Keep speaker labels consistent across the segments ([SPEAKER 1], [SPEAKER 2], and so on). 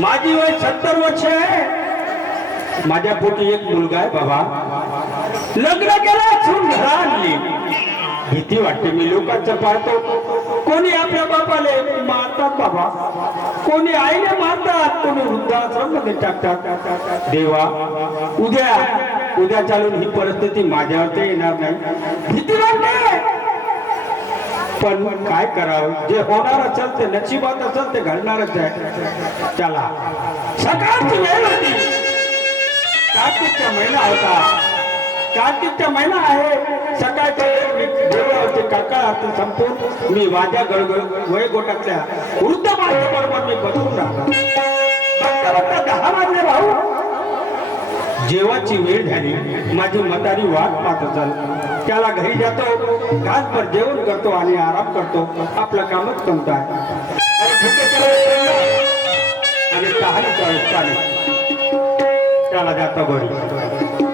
[SPEAKER 1] माझी वय सत्तर वर्ष आहे. माझ्या पोटी एक मुलगा आहे बाबा. लग्न केलं सून घरा आणली. भीती वाटते मी लोकांचं पाहतो. कोणी आपल्या बापाले मारतात बाबा. कोणी आईने मारतात कोणी वृद्धाश्रममध्ये टाकतात. देवा उद्या उद्या चालून ही परिस्थिती माझ्यावरती येणार नाही. भीती वाटते. पण काय करावं? जे होणार असेल ते नशिबात असेल ते घडणारच आहे. त्याला सकाळची वेळ होती. कार्तिकचा महिना होता. कार्तिकचा महिना आहे. सकाळच्या वेळी मी देवळावरती संपून मी वाजा गळगळ वयगोटातल्या वृद्ध माणसाबरोबर मी बसून राहतो दहा वाजले भाऊ. जेवाची वेळ झाली. माझी मतारी वाट पाहत असेल त्याला घरी जातो घासभर जेवण करतो आणि आराम करतो. आपलं कामच कमत आहे. आणि भुकेच्या चालेल त्याला जातो घरी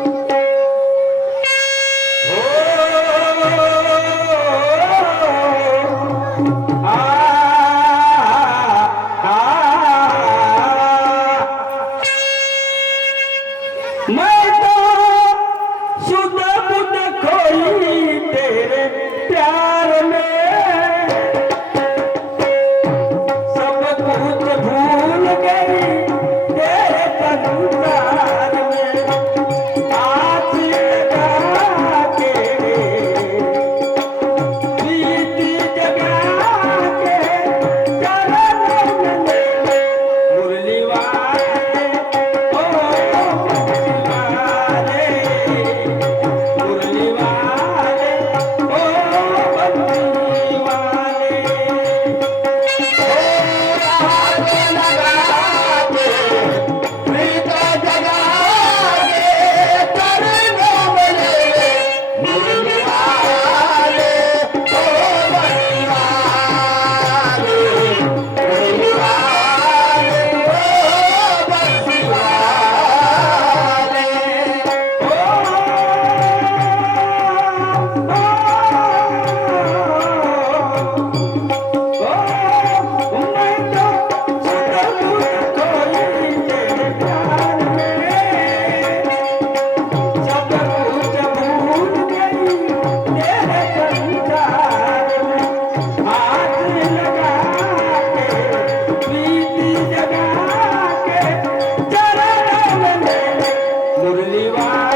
[SPEAKER 1] मुरली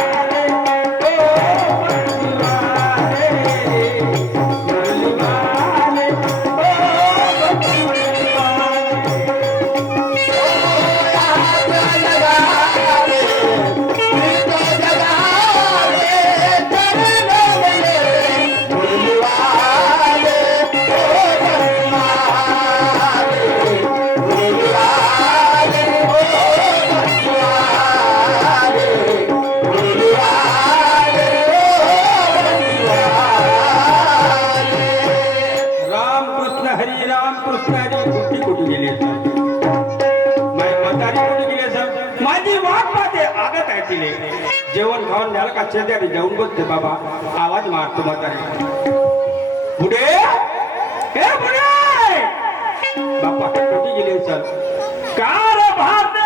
[SPEAKER 1] बसते बाबा. आवाज मारतो म्हातारी पुढे हे पुढे बापा कुठे गेले सर कार भाते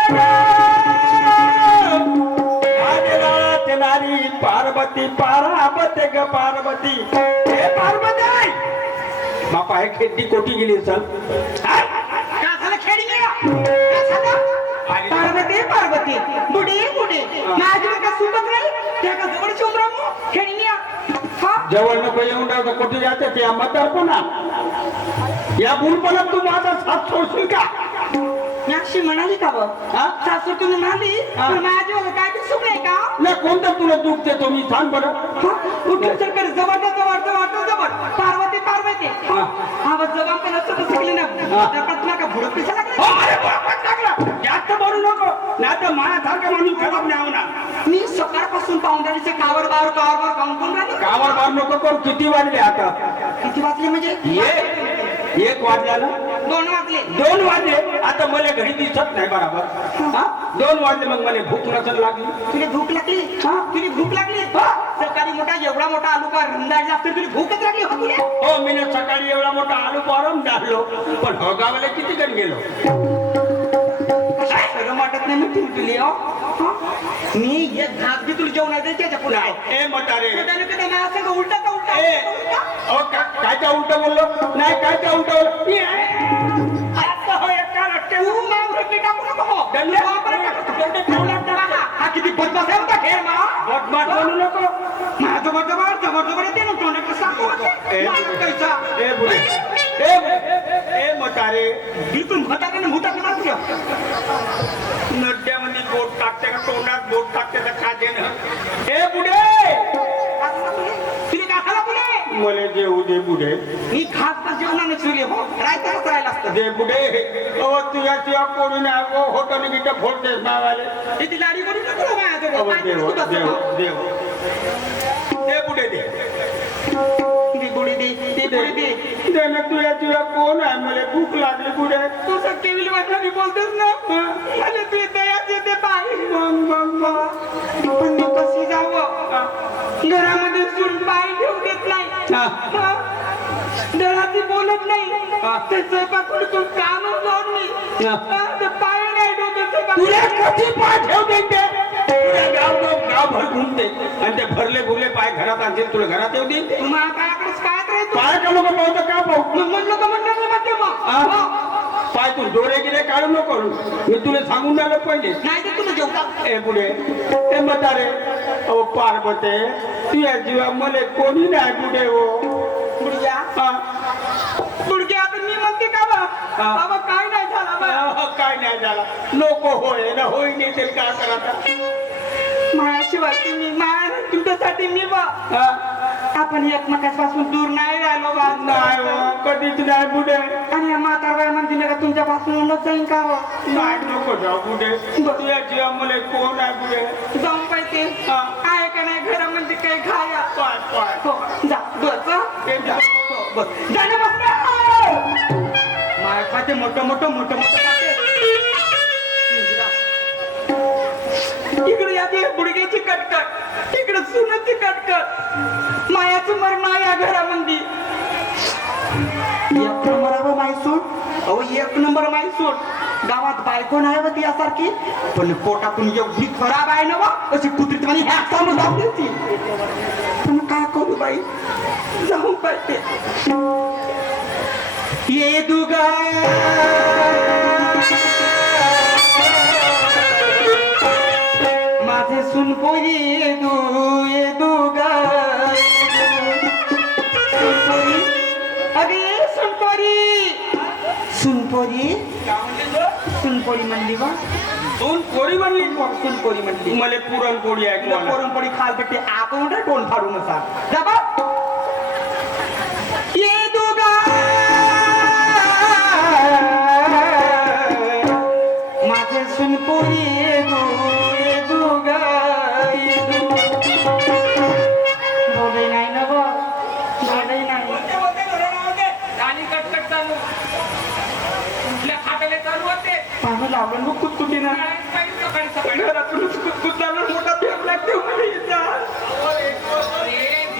[SPEAKER 1] नारी पार्वती पारावते ग पार्वती. हे पार्वती! बापा हे खेळती कोटी गेली सर
[SPEAKER 2] का झालं खेळी गेला? पार्वती पार्वती. बुडी बुडी. माझी का? सुटत नाही? हा.
[SPEAKER 1] जवळ नको येऊन राहतो कुठे जाते ते? मतदारपणा या बुलपणात तू माझा साथ सोडशील का?
[SPEAKER 2] अशी म्हणाली का बघ? सासू तुम्ही म्हणाली. पण माझी वाला काय बी सुख नाही का?
[SPEAKER 1] नाही कोणतं तुला दुखते तो मी? सांग बरं.
[SPEAKER 2] हा? उठून तर कर जवळ जवळ जवळ जवळ पार्वती पार्वती.
[SPEAKER 1] हा.
[SPEAKER 2] आवाज जबाब पण असं शिकले ना. का भुडत पिसा
[SPEAKER 1] हो. जास्त बोलू नको. नाही तर माझ्यासारखा माणूस खराब नाही होणार.
[SPEAKER 2] मी सकाळपासून पाहुण्याचे कावर बावर कावर बावर काऊन कोण राहिली?
[SPEAKER 1] कावर बार नको करू किती वाजले आता?
[SPEAKER 2] किती वाजले म्हणजे?
[SPEAKER 1] एक एक वाजला ना?
[SPEAKER 2] दोन वाजले.
[SPEAKER 1] दोन वाजले. आता मला घरी दिसत नाही बरोबर. हा. दोन वाजले मग मला भूक नसल लागली.
[SPEAKER 2] तुला भूक लागली?
[SPEAKER 1] हा.
[SPEAKER 2] तुला भूक लागली?
[SPEAKER 1] हा.
[SPEAKER 2] सकाळी मोठा एवढा मोठा आलू का रंदाडला असतं तुला भूकच लागली हो तुला?
[SPEAKER 1] हो मी सकाळी एवढा मोठा आलू पारम डाळलो पण हो गावाला किती जण गेलो?
[SPEAKER 2] तुले हो हं? मी एक घास बी तुला जेवण आहे त्याच्या
[SPEAKER 1] ए
[SPEAKER 2] कधी मला असं का उलटा का उलटा
[SPEAKER 1] ए
[SPEAKER 2] उलटा?
[SPEAKER 1] अहो, का- काय त्या उलट बोललो नाही काय त्या उलट बोललो
[SPEAKER 2] हो मागं टाकू नको हो. वापरा ठेवला टाका. हा किती बदमाश आहे होता खेळ मा
[SPEAKER 1] बदमाश बनू नको
[SPEAKER 2] माझ्या जवळ जवळ जवळ जवळ येते ना तोंडाकडे सांगू होते.
[SPEAKER 1] ए,
[SPEAKER 2] कैसा?
[SPEAKER 1] ए बुडे ए ए, ए म्हातारे
[SPEAKER 2] बिलकुल म्हातारीने मुठात मारतो.
[SPEAKER 1] नद्यामध्ये बोट टाकते का तोंडात बोट टाकते का खाते ना ए बुडे
[SPEAKER 2] असं का का खाला तुले?
[SPEAKER 1] मला जेऊ दे बुडे
[SPEAKER 2] मी खास तर जेवणाने सूर्य हो रायताच राहिला असतं.
[SPEAKER 1] दे बुडे अहो तुझ्या तुझ्या कोणी नाही. होतं गिट फोडतेस नावाले.
[SPEAKER 2] हे ती लाडी करून नको.
[SPEAKER 1] अहो देव देव? देव. दे बुडे दे.
[SPEAKER 2] दे गोळी दे दे गोळी दे
[SPEAKER 1] दे. ना तुझ्या तुझ्या कोण आहे? मला भूक लागली
[SPEAKER 2] तू बोलतोस ना? मला तू दयाच येते पाय
[SPEAKER 1] मग मग मग
[SPEAKER 2] पण मी कशी जावं? घरामध्ये सून पाय ठेवू देत नाही घराची बोलत नाही. ते तू ते पाय नाही ठेवत ते
[SPEAKER 1] तुला कधी पाय ठेवते ते? गाव गाव घुमते. आणि ते भरले भुरले पाय घरात आणतील तुला घरात येऊ दे.
[SPEAKER 2] तू पाहत राहतो
[SPEAKER 1] पाय का नको पाहतो का पाहू
[SPEAKER 2] म्हणलं का म्हणलं म्हणते मग?
[SPEAKER 1] हा? पाय तू डोळे गिरे काढू नको. मी तुला सांगून राहिलो पहिले.
[SPEAKER 2] नाही तुला जेवता
[SPEAKER 1] ए पुढे. ए म्हातारे. अहो पार्वते. तुझ्या जीवा मले कोणी नाही पुढे हो?
[SPEAKER 2] बुडग्या. बुडग्या आता मी म्हणते का बा. बाबा काय नाही झाला बा?
[SPEAKER 1] अहो, काय नाही झाला. लोक होय ना होई नाही काय करा
[SPEAKER 2] माझ्याशिवाय तुम्ही माया तुमच्यासाठी मी बा. आपण एकमेकापासून दूर नाही राहिलो बा.
[SPEAKER 1] नाही हो, कधीच नाही पुढे
[SPEAKER 2] आणि या म्हातारबाई म्हणतील का तुमच्यापासून जाईन का बा?
[SPEAKER 1] नाही नको जाऊ पुढे तुझ्या जीवा मले कोण आहे पुढे
[SPEAKER 2] जाऊन पाहिजे. आहे का नाही घरामध्ये काही खाया
[SPEAKER 1] पाय पाय
[SPEAKER 2] हो जा बस
[SPEAKER 1] जा.
[SPEAKER 2] हो, बस जाणे बस माय खाते मोठं मोठं मोठं मोठं खाते इकडे या ती बुडग्याची कटकट. इकडे सुनाची कटकट. मायाचं मरण आहे या घरामध्ये नंबर आहे माई सूट अहो एक नंबर माई गावात बायको नाही होती यासारखी. पण पोटातून एवढी खराब आहे ना बा अशी कुत्रीत म्हणे ह्या समोर जाऊ देते पण काय करू बाई? जाऊ पाहिजे ये दुगा. माझे सुन पोरी ये दू ये दुगा. अगे सुन सुनपोरी सुनपोरी सुनपोरी म्हणली बा
[SPEAKER 1] दोन पोरी म्हणली
[SPEAKER 2] सुनपोरी म्हणली
[SPEAKER 1] मला पुरणपोळी आहे
[SPEAKER 2] तुला
[SPEAKER 1] तुम्हाला.
[SPEAKER 2] पुरणपोळी खाल भेटते आपण म्हणते टोन फाडून असा जा बा ये दुगा माझे सुनपोरी ये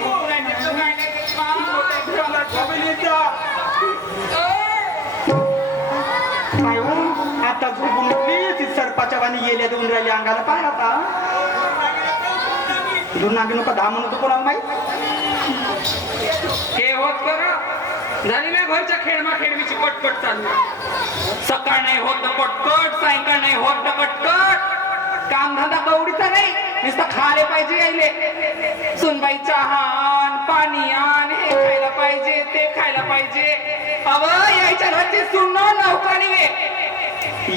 [SPEAKER 2] मग
[SPEAKER 3] नाही, नुसतं काय ना रे, बा.
[SPEAKER 2] फेक लागते मला इथं. हो? आता झोपून ती सरपाच्या वाणी गेल्या देऊन राहिली अंगाला पाय आता. दूर नागी नको दहा म्हणतो कोणाला माहीत
[SPEAKER 3] हे होत कर झाली नाही घरच्या खेळमा खेळमीची पटपट चालू सकाळ नाही होत तर पटकट सायंकाळ नाही होत तर काम धंदा गौडीचा नाही नुसतं खाले पाहिजे यायले. सुनबाई चहान पाणी आण हे खायला पाहिजे ते खायला पाहिजे. अव यायच्या घरचे सुन नौकरी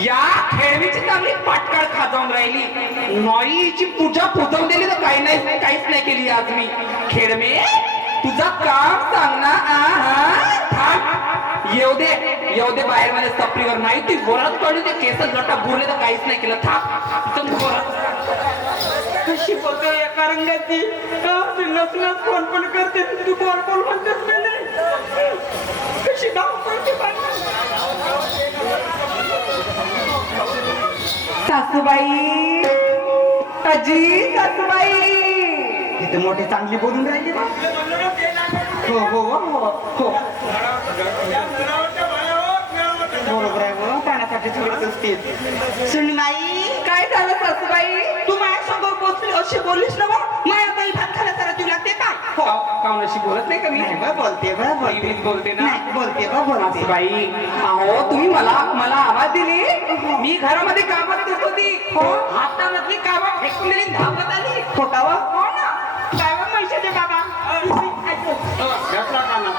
[SPEAKER 3] या खेळवीची चांगली पाटकाळ खाजावून राहिली. नॉईची पूजा पुजवून दिली तर काही नाही काहीच नाही केली आज मी. खेळमे तुझं काम सांग ना येऊ दे येऊ दे बाहेर मध्ये सपरीवर. नाही ती वरात काढली ते केस गटा बुरले तर काहीच नाही केलं. वरात
[SPEAKER 2] कशी बोलते एका रंगाची? नस नस फोन पण करते? तू बोल बोल म्हणतेस कशी धाव करते
[SPEAKER 3] सासूबाई. अजी सासूबाई.
[SPEAKER 2] इथे मोठी चांगली बोलून राहिली. हो हो हो हो हो. बरोबर आहे हो. त्यासाठी थोडीच असते. सुनमाई
[SPEAKER 3] काय झालं सासूबाई?
[SPEAKER 2] तू माझ्यासमोर बसली अशी बोललीस ना माझ्या बाई भात जरा तुला ते हो.
[SPEAKER 3] का- अशी बोलत नाही का मी?
[SPEAKER 2] नाही बा बोलते बा बोलते.
[SPEAKER 3] नेहमीच बोलते ना?
[SPEAKER 2] बोलते बा बोलते.
[SPEAKER 3] सासूबाई अहो तुम्ही मला मला आवाज दिली? मी घरामध्ये कामात करत होती हातामधली कामं फेकून दिली धावत आली.
[SPEAKER 2] हो का वा
[SPEAKER 3] हो ना
[SPEAKER 2] काय बा म्हैशाचे बाबा
[SPEAKER 1] घातला कानात.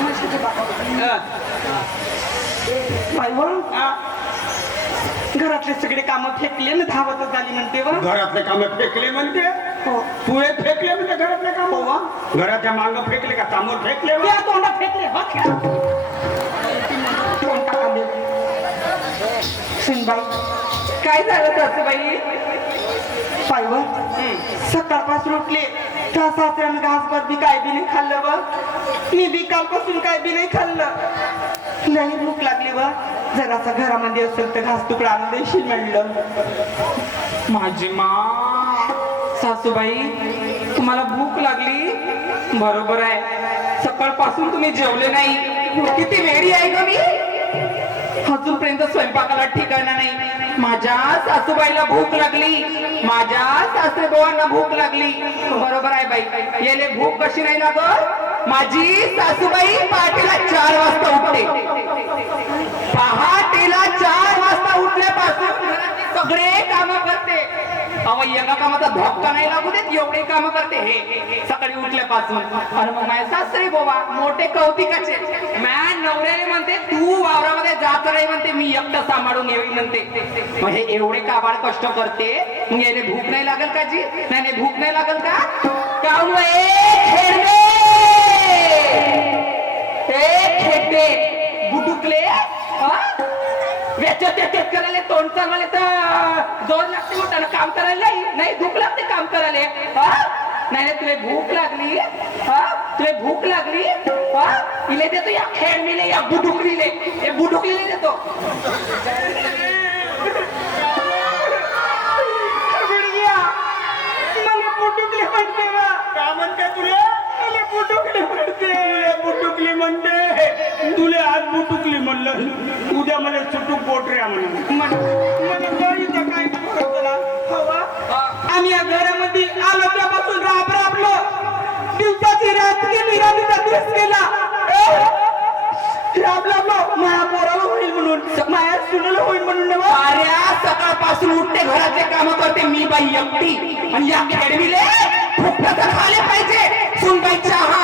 [SPEAKER 2] म्हैशाचे बाबा बाई वा घरातले सगळे काम फेकले ना धावतच झाली म्हणते वा
[SPEAKER 1] घरातले काम फेकले म्हणते?
[SPEAKER 2] हो.
[SPEAKER 1] तू हे फेकले म्हणते घरातले काम?
[SPEAKER 2] हो वा.
[SPEAKER 1] घराच्या मांग फेकले का? समोर फेकले
[SPEAKER 2] तोंडात फेकले हो तोंड सुनबाई
[SPEAKER 3] काय झालं सासूबाई?
[SPEAKER 2] पायवर सकाळपासून उठले. त्या सासऱ्यानं घासभर बी काय बी नाही खाल्लं व मी बी कालपासून काय बी नाही खाल्लं. लई भूक लागली व जरासा घरामध्ये असेल तर घास तुकडा आणून देशील म्हणलं.
[SPEAKER 3] माझी मा. सासूबाई तुम्हाला भूक लागली? बरोबर आहे. सकाळपासून तुम्ही जेवले नाही. किती वेळी आहे ग मी? अजूनपर्यंत स्वयंपाकाला ठिकाणा नाही. माझ्या सासूबाईला भूक लागली. माझ्या सासरेबुवांना भूक लागली. बरोबर आहे बाई. येले भूक कशी नाही लागत माझी सासूबाई पहाटेला चार वाजता उठते. पहाटेला चार वाजता उठल्यापासून सगळे काम करते. अहो एका कामाचा धक्का नाही लागू देत एवढे काम करते हे. सकाळी उठल्यापासून. आणि मग माझे सासरे बोबा मोठे कौतिकाचे मॅ नवऱ्याने म्हणते तू वावरामध्ये जात नाही म्हणते. मी एकटं सांभाळून येईल म्हणते. मग हे एवढे काबाड कष्ट करते. मग याने भूक नाही लागल का जी नाही नाही, भूक नाही लागल का? काहून ए, खेळणे! खेळते बुटुकले हा? वेचत करायला तोंड चालवायला तर जोर लागते उठायला. काम करायला नाही भूक लागते काम करायला. हा? नाही नाही तुला भूक लागली? हा? तुला भूक लागली? हा? इले देतो या खेळमीले या बुडुकलीले हे बुडुकलीले देतो
[SPEAKER 2] गुडघ्या, मला पुटुकले म्हणते वा.
[SPEAKER 1] का म्हणते तुले
[SPEAKER 2] मला पुटुकले म्हणते
[SPEAKER 1] तुले बुटुकली म्हणते तुले आज बुटुकली म्हणलं उद्या मला सुटूक पोटऱ्या म्हणून
[SPEAKER 2] काय आम्ही या घरामध्ये आलो त्यापासून राब राबलो दिवसाची रात गेली रात्रीचा दिवस राब राबलो माया पोराला होईल म्हणून. माया सुनेला होईल म्हणून.
[SPEAKER 3] साऱ्या सकाळपासून उठते घरातले काम करते. मी बाई एकटी. आणि या खेळविले फुकटाचं खाले पाहिजे. सुनबाई चहा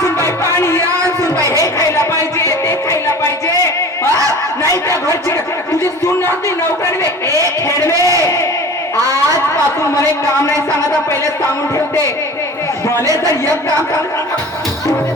[SPEAKER 3] सुनबाई पाणी सुनबाई हे खायला पाहिजे ते खायला पाहिजे. हा? नाही त्या घरची तुझी सून नव्हती नोकरी ए खेळवे आजपासून मला एक काम नाही सांगत पहिले सांगून ठेवते. मला जर एक काम सांग.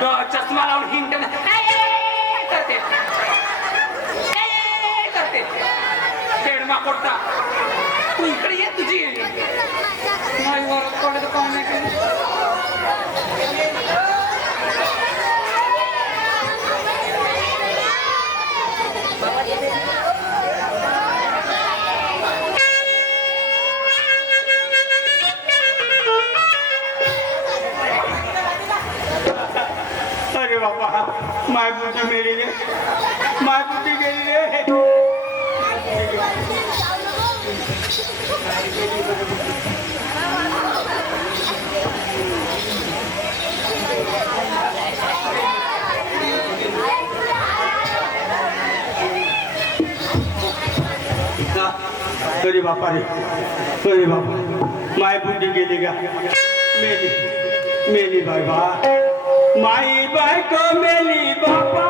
[SPEAKER 2] चष्मा लावून हिंडन करते. करते.
[SPEAKER 3] शेडमा पडता तू इकडे ये तुझी. नाही वर कोणाचं पाहुणे
[SPEAKER 1] बाबा माय बुद्धी रे माय बुद्धी गेली रे अरे बापा रे तरी बापा माय बुद्धी गेली का? मेली मेली बाबा माई बायको मेली बापा.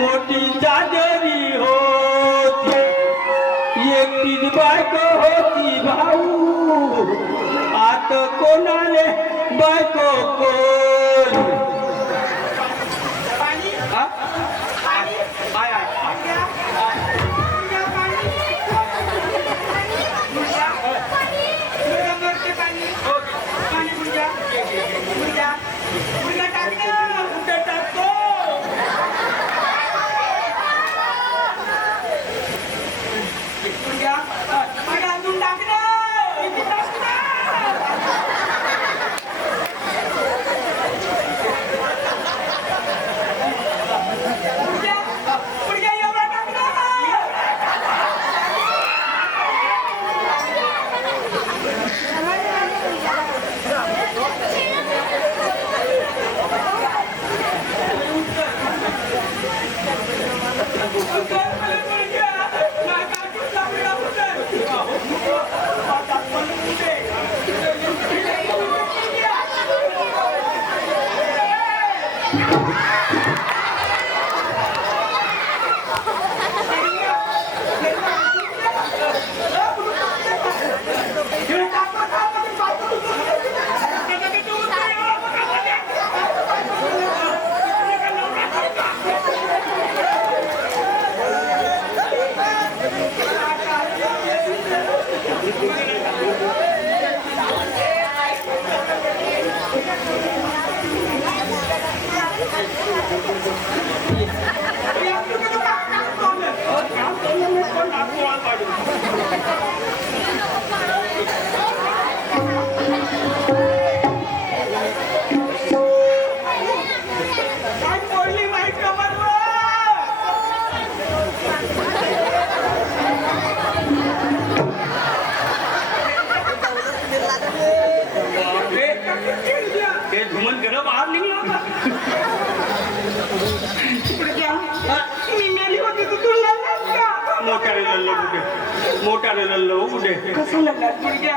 [SPEAKER 1] मोठी चादरी होती. एकटीच बायको होती भाऊ. आता कोणाले बायको
[SPEAKER 2] को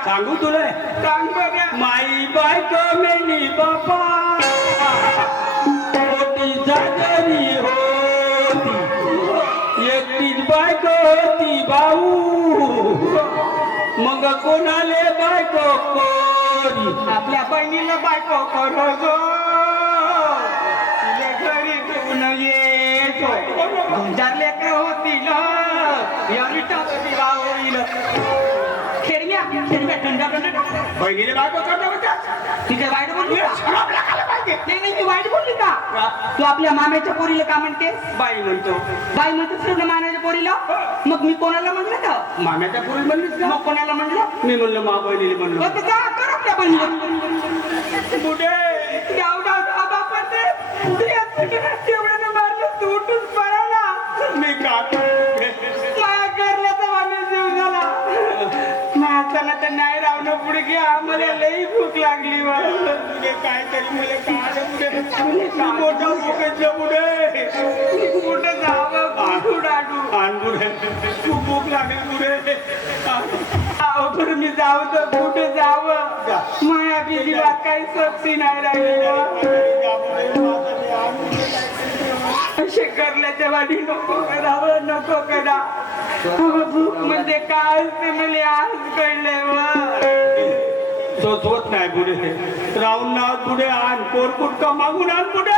[SPEAKER 1] सांगू तुला?
[SPEAKER 2] सांग बरं.
[SPEAKER 1] माई बायको मेली बापा. मोठी जागरी होती. एकटीच बायको होती भाऊ. मग कोणाले बायको कोरी?
[SPEAKER 2] आपल्या बहिणीला बायको करो गो तिले घरी ठेवून येतो दोन चार लेकर होतील एवढी टाकती
[SPEAKER 1] बहिणीने बायको करता होत्या.
[SPEAKER 2] वाईट बोलली का? नाही नाही ती वाईट बोलली का? तू आपल्या माम्याच्या पोरीला का म्हणते?
[SPEAKER 1] बाई म्हणतो.
[SPEAKER 2] बाई म्हणते तुझ्या मानाच्या पोरीला? मग मी कोणाला म्हणलं तर?
[SPEAKER 1] माम्याच्या पूर्वी म्हणलीस का?
[SPEAKER 2] मग कोणाला म्हणलं?
[SPEAKER 1] मी म्हणलं मा बहिणीला म्हणलो.
[SPEAKER 2] जा कर आपल्या बहिणीला. मला लई भूक लागली.
[SPEAKER 1] तुझे काय तरी मला काढ पुढे मोठा भुकेच्या पुढे?
[SPEAKER 2] कुठं जावं? कुठं डाडू
[SPEAKER 1] आण पुढे खूप भूक लागेल पुढे.
[SPEAKER 2] अहो, बरं मी जाऊ तर कुठे जावं?
[SPEAKER 1] जा.
[SPEAKER 2] माया काही सक्ती नाही राहिली बा. असे करल्याच्या वाडी नको करावं नको करा. भूक म्हणजे काय ते मला आज कळले
[SPEAKER 1] सोचवत नाही पुढे. राहून ना पुढे आण कोर कुटका मागून आण पुढे?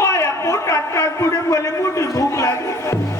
[SPEAKER 1] माया पोटात काय पुढे? मला मोठी भूक लागली.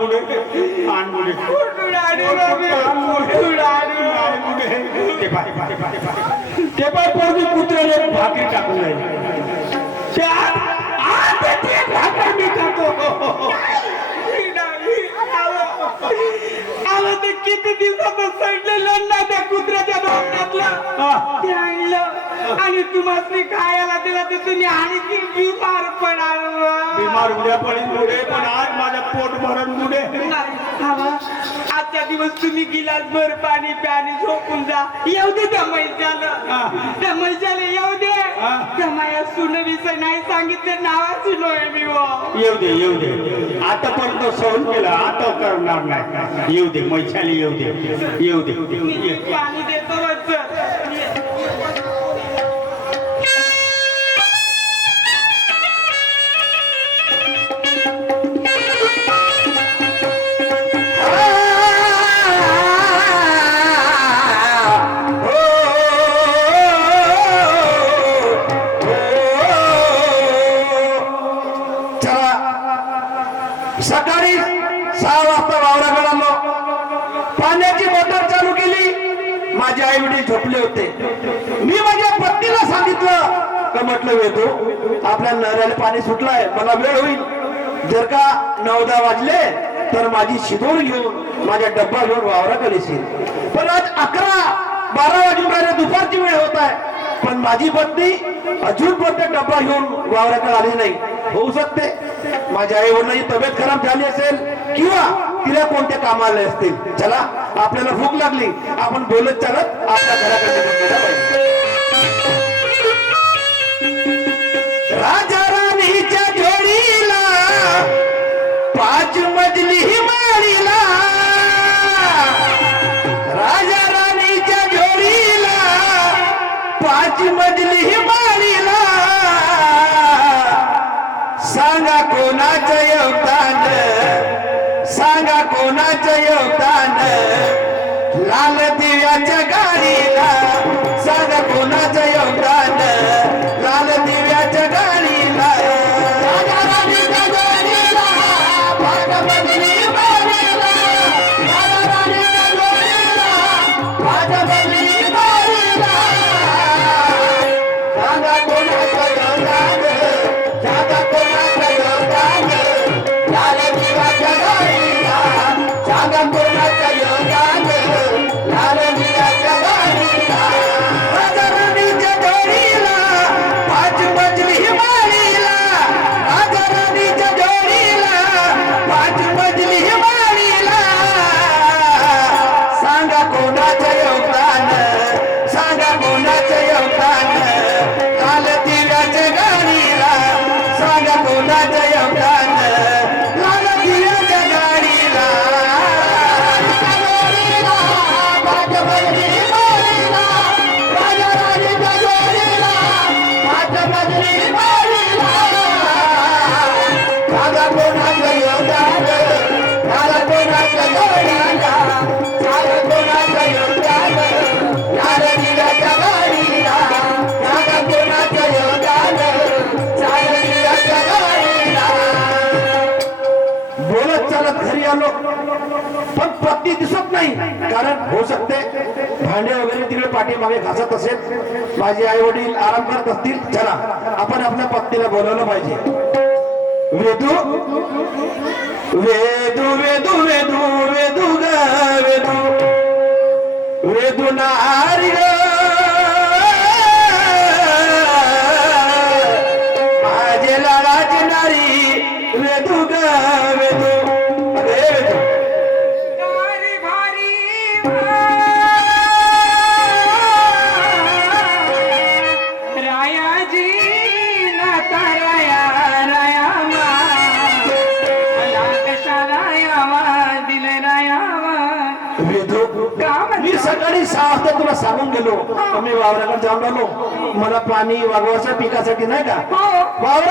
[SPEAKER 1] कला लागला पुढे आण पुढे ते पाय ते पाय ते पाय पोरगी कुत्र्याने भाकरी टाकून जाईल त्या आत ते
[SPEAKER 2] किती दिवसाचं सडलेलं ना त्या कुत्र्याच्या डोक्यातलं. ते आणलं. आणि तुम्हाला खायला दिला तर तुम्ही आणखी बिमार पडाल.
[SPEAKER 1] बिमार उद्या पडेल पुढे पण आज माझं पोट भरण पुढे
[SPEAKER 2] आजच्या दिवस तुम्ही गिलास भर पाणी प्या आणि झोपून जा. येऊ दे त्या मैशाला. त्या मैशाला येऊ दे. त्या माया सुनविषय नाही सांगितलं नावाची नोय मी हो.
[SPEAKER 1] येऊ दे येऊ दे. आतापर्यंत सहन केलं आता करणार नाही. येऊ दे मैशाली येऊ दे. येऊ दे.
[SPEAKER 2] पाणी देतो
[SPEAKER 4] होते. मी माझ्या पत्नीला सांगितलं. का म्हटलं येतो आपल्या नळ्याला पाणी सुटलंय मला वेळ होईल. जर का नऊ दहा वाजले तर माझी शिदोर घेऊन माझ्या डब्बा घेऊन वावराकडे येशील. पण आज अकरा बारा वाजून राहिले दुपारची वेळ होत आहे. पण माझी पत्नी अजूनपर्यंत डब्बा घेऊन वावराकडे आली नाही. होऊ शकते. माझ्या आई वडिलांची तब्येत खराब झाली असेल किंवा तिला कोणत्या कामाला असतील? चला आपल्याला भूक लागली. आपण बोलत चालत आपल्या घराकडे राजा राणीच्या जोडीला पाच मजली मारीला राजा राणीच्या जोडीला पाच मजली कोणाचं योगदान. लाल दिव्याच्या चालत पण पत्नी दिसत नाही. कारण होऊ शकते भांडे वगैरे तिकडे पाठीमागे घासत असेल. माझे आई वडील आराम करत असतील. चला आपण आपल्या पत्नीला बोलवलं पाहिजे. वेदू वेदू वेदू वेदू वेदू ग वेदू. वेदू नारी ग. माझे लाडाची नारी वेदू ग वेदू. तुला सांगून गेलो. मी वावराकडे जाऊन आलो मला पाणी वागवाच्या पिकासाठी नाही का?
[SPEAKER 3] हो.
[SPEAKER 4] वावरा